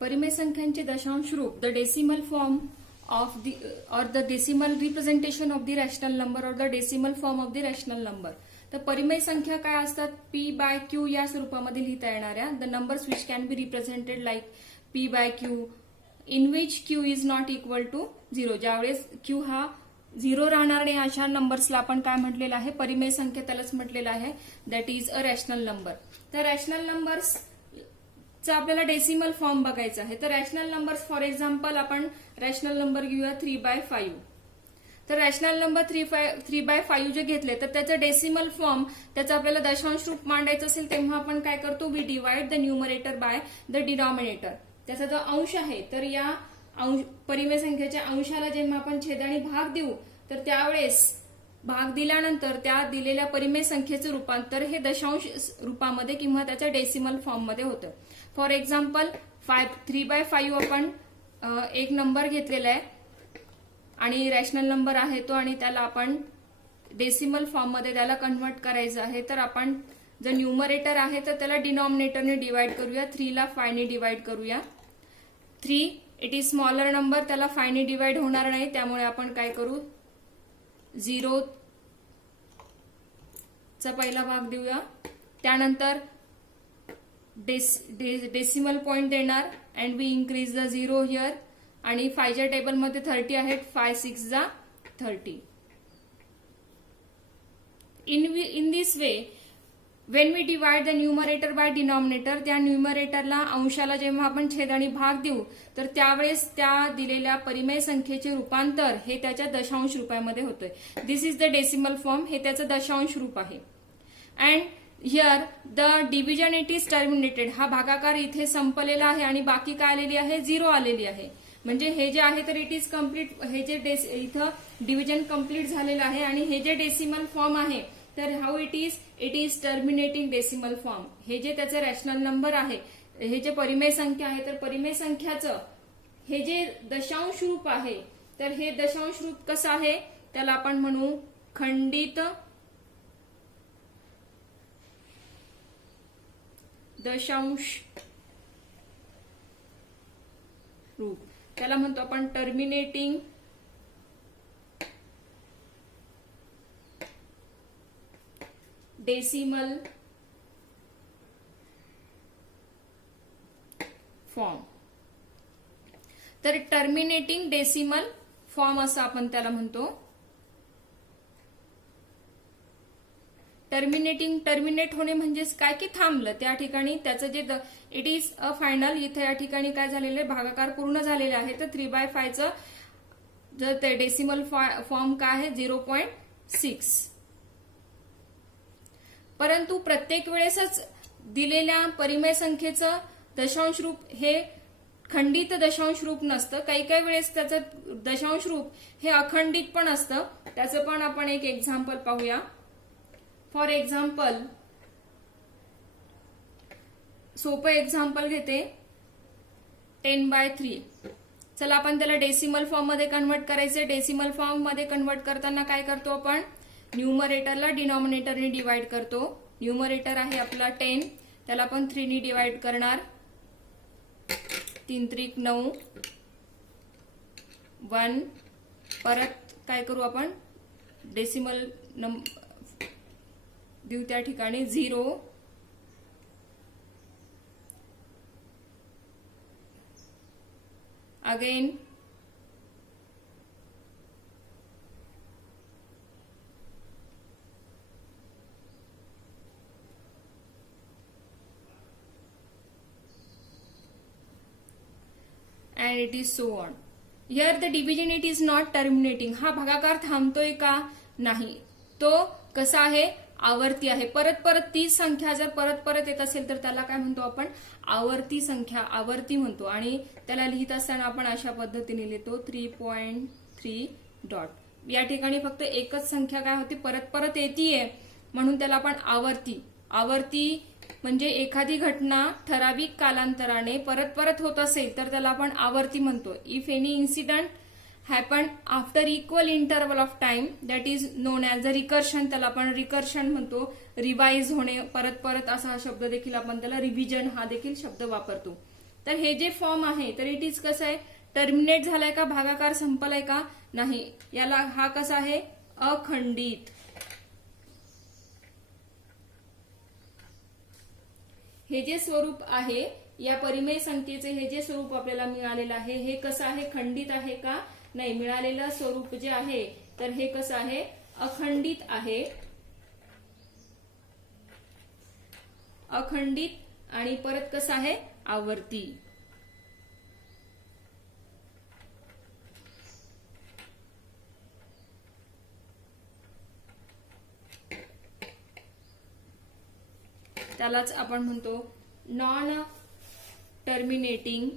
परिमेय संख्यांचे दशांश रूप, the decimal form of the और the decimal representation of the rational number और the decimal form of the rational number. तर परिमेय संख्या काय असतात? पी बाय क्यू या स्वरूपामध्ये लिहिता येणाऱ्या the numbers which can be represented like P by Q in which Q is not equal to 0. ज्यावेळेस क्यू हा 0 राहणार नाही अशा नंबर्सला आपण काय म्हटलेलं आहे? परिमेय संख्या त्यालाच म्हटलेलं आहे, that is a rational number. तर रॅशनल नंबर्स आपल्याला डेसिमल फॉर्म बघायचा आहे. तर रॅशनल नंबर्स फॉर एक्झाम्पल आपण रॅशनल नंबर घेऊया 3/5. तर रॅशनल नंबर 3/5 जे घेतले तर त्याचं डेसिमल फॉर्म त्याचं आपल्याला दशांश रूप मांडायचं असेल तेव्हा आपण काय करतो? We divide the numerator by the denominator. त्याचा जो अंश आहे तर या परिमेय संख्येच्या अंशाला जेव्हा आपण छेदाने भाग देऊ तर त्यावेळेस भाग दिल्यानंतर त्या दिलेल्या परिमेय संख्येचं रूपांतर हे दशांश रूपामध्ये किंवा त्याच्या डेसिमल फॉर्ममध्ये होतं. फॉर एक्झाम्पल 3/5 आपण एक नंबर घेतलेला आहे आणि रॅशनल नंबर आहे तो आणि त्याला आपण डेसिमल फॉर्ममध्ये त्याला कन्व्हर्ट करायचं आहे. तर आपण जर न्यूमरेटर आहे तर त्याला डिनॉमिनेटरने डिवाइड करूया. 3 ला 5 ने डिवाइड करूया. 3 इट इज स्मॉलर नंबर, त्याला 5 ने डिवाइड होणार नाही, त्यामुळे आपण काय करू? 0 चा पहिला भाग देऊया. त्यानंतर डेसिमल पॉइंट देणार and we increase the 0 here. आणि 5च्या टेबलमध्ये 30 आहेत. 5 6 जा 30. In this way when we divide the numerator by denominator, त्या न्यूमरेटरला अंशाला जेव्हा आपण छेदाने भाग देऊ तर त्यावेळेस त्या दिलेल्या परिमेय संख्येचे रूपांतर हे त्याच्या दशांश रूपामध्ये होतंय. दिस इज द डेसिमल फॉर्म, हे त्याचं दशांश रूप आहे. And here the division it is terminated, हा भागाकार इथे संपलेला आहे आणि बाकी काय आलेली आहे? 0 आलेली आहे. म्हणजे हे जे आहे तर इट इज कम्प्लीट, हे जे इथं डिव्हिजन कम्प्लीट झालेलं आहे आणि हे जे डेसिमल फॉर्म आहे तर how it is terminating decimal form. हे जे त्याचं रॅशनल नंबर आहे, हे जे परिमेय संख्या आहे तर परिमेय संख्याचं हे जे दशांश रूप आहे तर हे दशांश रूप कसं आहे? त्याला आपण म्हणू खंडित दशांश रूप. त्याला म्हणतो आपण टर्मिनेटिंग डेसिमल फॉर्म. तर टर्मिनेटिंग डेसिमल फॉर्म असं आपण त्याला म्हणतो. टर्मिनेट होणे म्हणजेच काय की थांबलं, त्या ठिकाणी त्याचं जे इट इज अ फायनल. इथे या ठिकाणी काय झालेलं आहे? भागाकार पूर्ण झालेला आहे. तर 3/5चं जर ते डेसिमल फॉर्म काय आहे? 0.6. परंतु प्रत्येक वेळेसच दिलेल्या परिमेय संख्येचं दशांश रूप हे खंडित दशांश रूप नसतं. काही काही वेळेस त्याचं दशांश रूप हे अखंडित पण असतं. त्याचं पण आपण एक एक्झाम्पल पाहूया. फॉर एक्झाम्पल सोपं एक्झाम्पल घेते 10/3. चला आपण त्याला डेसिमल फॉर्म मध्ये कन्व्हर्ट करायचे. डेसिमल फॉर्म मध्ये कन्व्हर्ट करताना काय करतो आपण? न्यूमरेटरला डिनॉमिनेटरने डिवाइड करतो. न्यूमरेटर आहे आपला 10, त्याला आपण 3 ने डिवाइड करणार. 3 त्रिक 9 1. परत काय करू आपण? डेसिमल देऊ त्या ठिकाणी 0. Again and it is so on. Here the division it is not terminating. हा भागाकार थांबतोय का? नाही. तो कसा आहे? आवर्ती आहे. परत परत तीच संख्या जर परत परत येत असेल तर त्याला काय म्हणतो आपण? आवर्ती संख्या, आवर्ती म्हणतो. आणि त्याला लिहित असताना आपण अशा पद्धतीने लिहितो 3.3 डॉट. या ठिकाणी फक्त एकच संख्या काय होती? परत परत येतीये म्हणून त्याला आपण आवर्ती म्हणजे एखादी घटना ठराविक कालांतराने परत परत होत असेल तर त्याला आपण आवर्ती म्हणतो. If any incident happen after equal interval of time that is non as a recursion, त्याला आपण रिकर्शन म्हणतो. रिवाइज होणे, परत परत असा शब्द देखील आपण त्याला रिव्हिजन हा देखील शब्द वापरतो. तर हे जे फॉर्म आहे तर इट इज कसं आहे, टर्मिनेट झालाय का, भागाकार संपलाय का, नाही. याला हा कसा आहे, अखंडित. हे जे स्वरूप आहे या परिमेय संख्येचे, हे जे स्वरूप आपल्याला मिळालेलं आहे हे कसं आहे, खंडित आहे का, नाही. मिळालेलं स्वरूप जे आहे तर हे कसं आहे, अखंडित आहे. अखंडित आणि परत कसं आहे, आवर्ती. त्यालाच आपण म्हणतो non terminating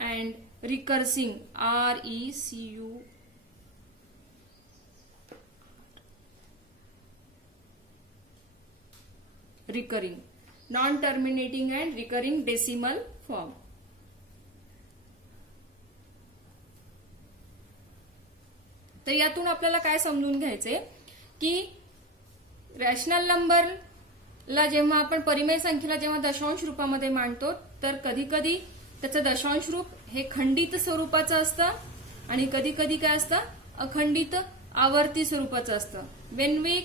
and recursing, RECU, recurring, non terminating and recurring decimal form. तर यातून आपल्याला काय समजून घ्यायचंय की रॅशनल नंबरला जेव्हा आपण परिमेय संख्येला जेव्हा दशांश रूपामध्ये मांडतो तर कधी कधी त्याचं दशांश रूप हे खंडित स्वरूपाचं असतं आणि कधी कधी काय असतं, अखंडित आवर्ती स्वरूपाचं असतं. When we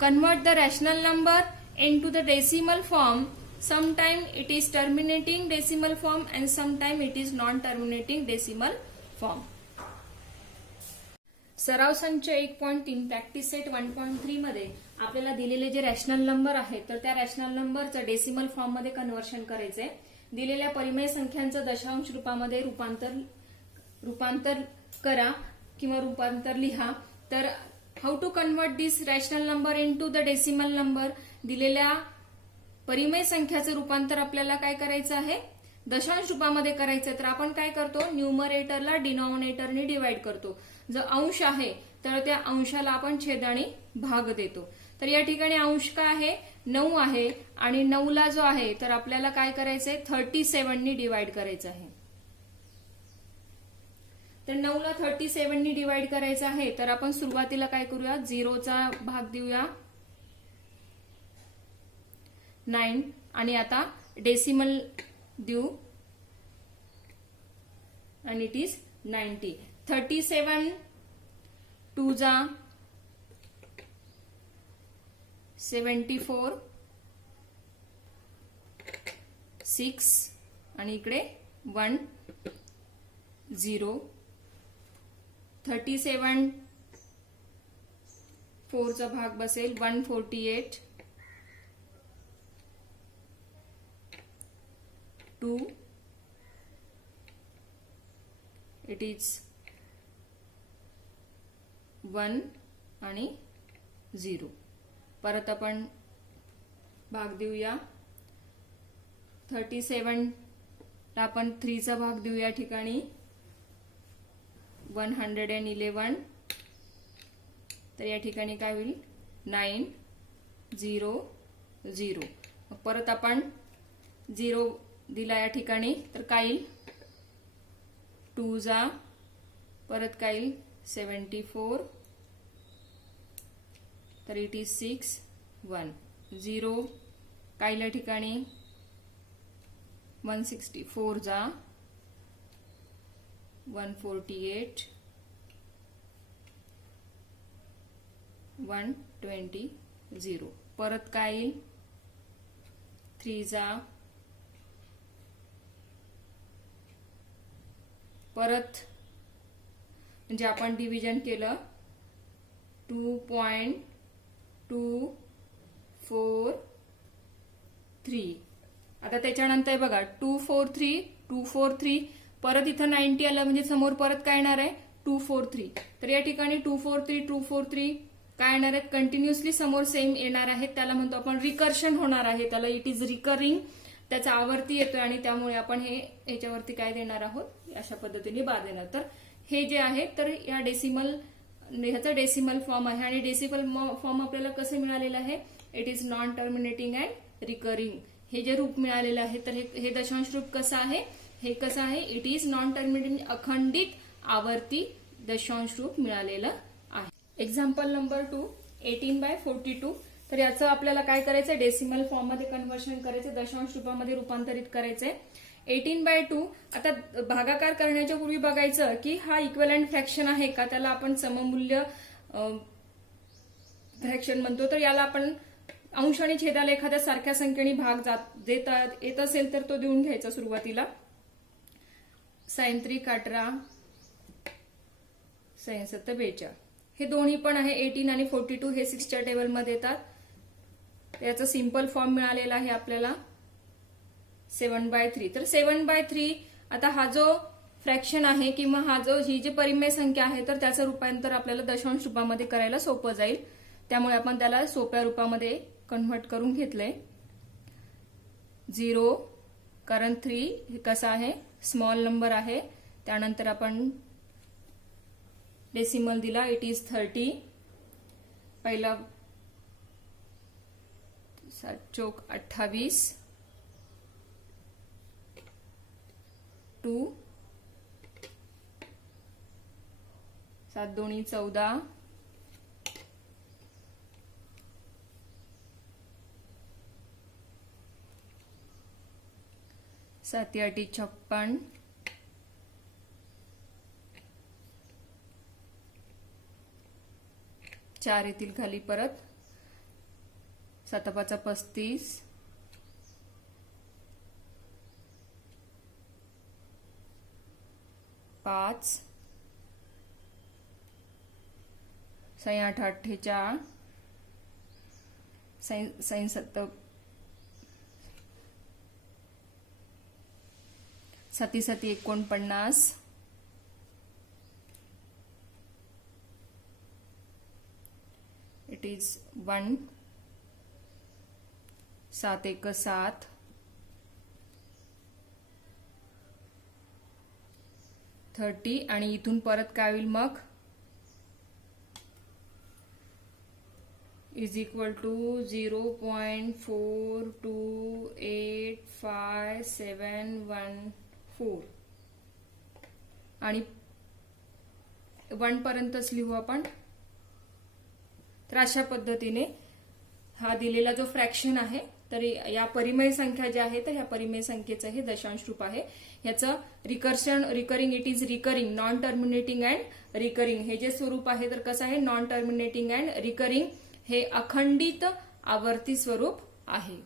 convert the rational number into the decimal form, sometime it is terminating decimal form and sometime it is non-terminating decimal form. सराव संच 1.3 प्रॅक्टिस सेट 1.3 मध्ये आपल्याला दिलेले जे रॅशनल नंबर आहेत तर त्या रॅशनल नंबरचं डेसिमल फॉर्म मध्ये कन्व्हर्शन करायचंय. दिलेल्या परिमेय संख्यांचं दशांश रूपामध्ये रूपांतर करा किंवा रूपांतर लिहा. तर how to convert this rational number into the decimal number, दिलेल्या परिमेय संख्याचं रूपांतर आपल्याला काय करायचं आहे, दशांश रूपामध्ये करायचं. तर आपण काय करतो, न्यूमरेटरला डिनॉमिनेटरने डिवाइड करतो. जर अंश आहे तर त्या अंशाला आपण छेदाने भाग देतो. तर या ठिकाणी अंश काय आहे, 9 आहे आणि 9 ला जो आहे तर आपल्याला काय करायचंय, 37 नी डिवाइड करायचं आहे. तर 9 ला 37 नी डिवाइड करायचं आहे. तर आपण सुरुवातीला काय करूया, 0चा भाग देऊया 9 आणि आता डेसिमल देऊ आणि इट इज 90. 37 2 जा 74 6 आणि इकडे 1 0. 37 4 चा भाग बसेल 148 2 इट इज 1 आणि 0. परत आपण भाग देऊया. 37 ला आपण 3 चा भाग देऊ या ठिकाणी 111. तर या ठिकाणी काय होईल, 9 0 0. परत आपण 0 दिला या ठिकाणी तर काय येईल, 2 जा परत काय येईल 74. तर इट इज 6 1 0. काय या ठिकाणी 164 जा 148 120 0. परत काय येईल, 3 जा परत म्हणजे आपण डिव्हिजन केलं 2.243. आता त्याच्यानंतर बघा 243 243 परत इथं 90 आलं म्हणजे समोर परत काय येणार आहे 243. तर या ठिकाणी 243 243 काय येणार आहेत, कंटिन्युअसली समोर सेम येणार आहेत. त्याला म्हणतो आपण रिकर्शन होणार आहे, त्याला इट इज रिकरिंग, त्याचा आवर्ती येतोय आणि त्यामुळे आपण हे याच्यावरती काय देणार आहोत, अशा पद्धतीने बार देणार. तर हे जे आहे तर या ह्याचा डेसिमल फॉर्म आहे आणि डेसिमल फॉर्म आपल्याला कसं मिळालेलं आहे, it is non terminating and recurring. हे जे रूप मिळालेलं आहे तर हे दशांश रूप कसं आहे, हे कसं आहे, इट इज नॉन टर्मिनेटिंग, अखंडित आवर्ती दशांश रूप मिळालेलं आहे. Example number 2, 18/42. तर याचं आपल्याला काय करायचंय, डेसिमल फॉर्म मध्ये कन्व्हर्शन करायचं, दशांश रूपामध्ये रूपांतरित करायचंय. 18/2. आता भागाकार करण्याच्या पूर्वी बघायचं की हा इक्विव्हॅलंट फ्रॅक्शन आहे का, त्याला आपण सममूल्य फ्रॅक्शन म्हणतो. तर याला आपण अंश आणि छेदाला एखाद्या सारख्या संख्येने भाग देता येत असेल तर तो देऊन घ्यायचा सुरुवातीला. sin 3 18, sin 7 42. हे दोन्ही पण आहे 18 आणि 42 हे 6च्या टेबलमध्ये येतात. याचा सिंपल फॉर्म मिळालेला आहे आपल्याला 7/3. तर 7/3 आता हा जो फ्रॅक्शन आहे किंवा ही जी परिमेय संख्या आहे तर त्याचं रूपांतर आपल्याला दशांश रूपामध्ये करायला सोपं जाईल. त्यामुळे आपण त्याला सोप्या रूपामध्ये कन्व्हर्ट करून घेतलंय. 0 कारण 3 कसा आहे, स्मॉल नंबर आहे. त्यानंतर आपण डेसिमल दिला, इट इज 30. पहिला 7 चौक 28, 2, 7 दोन्ही 14, 7 8 56, 4 येतील खाली परत, 7 5 35, 5, 6 8 48, 6 7 7 7 49, इट इज 1, 7 1 7, 30 आणि इथून परत काय होईल मग, इज इक्वल टू 0.42857114 आणि 1 पर्यंतच लिहू आपण. तर अशा पद्धतीने हा दिलेला जो फ्रॅक्शन आहे तर या परिमेय संख्या ज्या आहे तर ह्या परिमेय संख्येचं हे दशांश रूप आहे. याचं recurring, it is recurring, non terminating and recurring हे जे स्वरूप आहे तर कसं आहे, नॉन टर्मिनेटिंग अँड रिकरिंग हे अखंडित आवर्ती स्वरूप आहे.